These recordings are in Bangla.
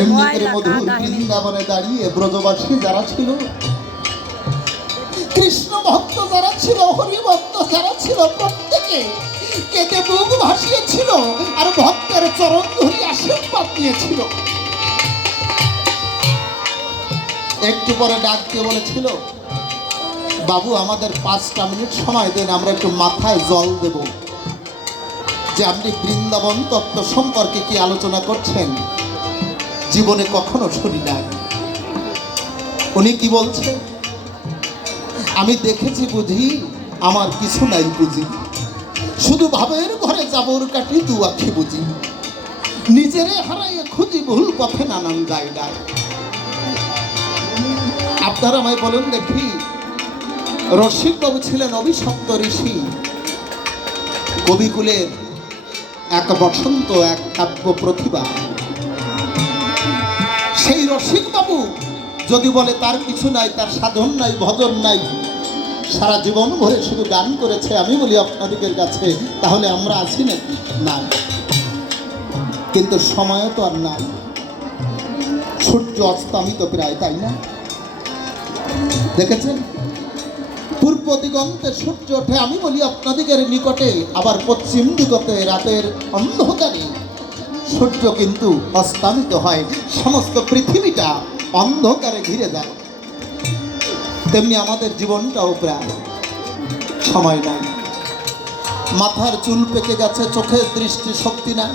এমনি করে মধুর বৃন্দাবনে দাঁড়িয়ে ব্রজবাসী যারা ছিল, কৃষ্ণ ভক্ত যারা ছিল, হরি ভক্ত যারা ছিল, প্রত্যেকে কেঁদে বুক ভাসিয়েছিল আর ভক্তের চরণ ধরে আশীর্বাদ নিয়েছিল। একটু পরে ডাক দিয়ে বলেছিল, বাবু আমাদের 5টা মিনিট সময় দেন, আমরা একটু মাথায় জল দেব, যে আপনি বৃন্দাবন তত্ত্ব সম্পর্কে কি আলোচনা করছেন, জীবনে কখনো শুনি নাই। উনি কি বলছেন, আমি দেখেছি বুঝি আমার কিছু নাই বুঝি, শুধু ভাবের ঘরে যাবর কাটি দু আখি বুঝি, নিজেরে হারাইয়ে খুঁজি ভুল পথে নানান জায়গায়। আপনারা আমায় বলেন দেখি, রসিকবাবু ছিলেন অভিশপ্ত ঋষি, কবিকুলের এক বসন্ত, এক কাব্য প্রতিভা। সেই রসিকবাবু যদি বলে তার কিছু নাই, তার সাধন নাই, ভজন নাই, সারা জীবন ভরে শুধু গান করেছে, আমি বলি আপনাদের কাছে, তাহলে আমরা আছি নাকি? না। কিন্তু সময় তো আর নাই, সূর্য অস্তমিত প্রায়, তাই না? দেখেছেন পূর্ব দিগন্তে সূর্য ওঠে, আমি বলি আপনাদের নিকটে, আবার পশ্চিম দিগতে রাতের অন্ধকারে সূর্য কিন্তু অস্তমিত হয়, সমস্ত পৃথিবীটা অন্ধকারে ঘিরে যায়। তেমনি আমাদের জীবনটাও প্রায় সময় নাই, মাথার চুল পেকে গেছে, চোখের দৃষ্টি শক্তি নাই,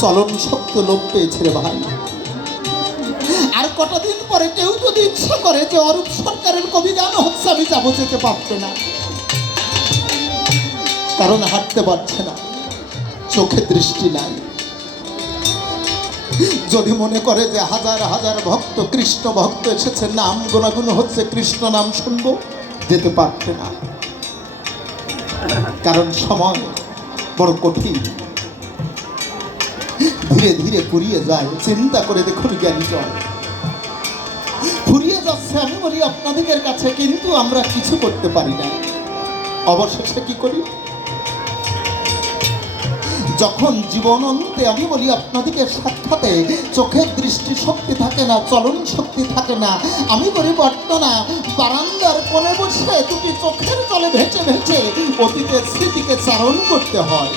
চলন শক্তি লোপ পেয়েছে রে ভাই। আর কটা দিন পরে কেউ যদি ইচ্ছা করে যে অরূপ সরকারের কবি গান হচ্ছে, আমি যাবো, যেতে পারবে না, কারণ হাঁটতে পারছে না, চোখে দৃষ্টি নাই। যদি মনে করে যে হাজার হাজার ভক্ত, কৃষ্ণ ভক্ত এসেছে, নাম গুণাগুণ হচ্ছে, কৃষ্ণ নাম শুনবো, যেতে পারছে না, কারণ সময় বড় কঠিন, ধীরে ধীরে ফুরিয়ে যায়। চিন্তা করে দেখুন জ্ঞানী জল ফুরিয়ে যাচ্ছে, আমি বলি আপনাদের কাছে, কিন্তু আমরা কিছু করতে পারি না। অবশেষে কি করি, যখন জীবন অন্তে আমি বলি আপনাদেরকে সাক্ষাতে চোখের দৃষ্টি শক্তি থাকে না, চলন শক্তি থাকে না, আমি বলি বর্তনা বারান্দার কোণে বসে দুটি চোখের জলে ভেসে ভেসে অতীতের স্মৃতিকে চারণ করতে হয়,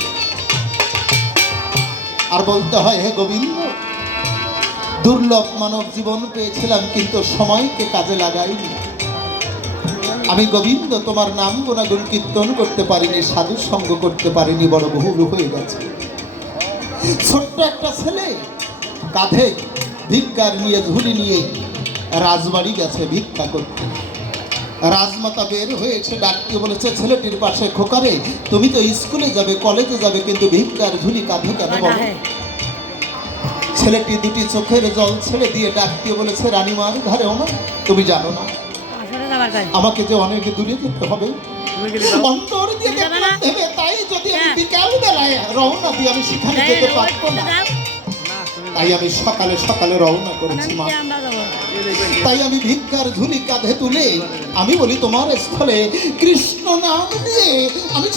আর বলতে হয়, হে গোবিন্দ, দুর্লভ মানব জীবন পেয়েছিলাম, কিন্তু সময়কে কাজে লাগাইনি। আমি গোবিন্দ তোমার নাম গুণাগুণ কীর্তন করতে পারিনি, সাধু সঙ্গ করতে পারিনি, বড় ভুল হয়ে গেছে। ছোট্ট একটা ছেলে কাঁধে ভিক্ষার নিয়ে, ঝুলি নিয়ে রাজবাড়ি গেছে ভিক্ষা করতে। রাজমাতা বের হয়েছে, ডাকতে বলেছে ছেলেটির পাশে, খোকারে তুমি তো স্কুলে যাবে, কলেজে যাবে, কিন্তু ভিক্ষার ঝুলি কাঁধে কেন বলো? ছেলেটি দুটি চোখের জল ছেড়ে দিয়ে ডাকতে বলেছে, রানীমার ঘরে, ওমা তুমি জানো না আমাকে যে অনেক দূরে যেতে হবে, অন্তর দিয়ে ভেবে, তাই যদি আমি বিকাল বেলায় রওনা দিই, আমি সেখানে যেতে পারবো না, তাই আমি সকালে সকালে রওনা করেছি মা। তাই আমি ভিক্ষার ঝুলি কাঁধে তুলে আমি বলি তোমার স্থলে কৃষ্ণ নাম দিয়ে আমি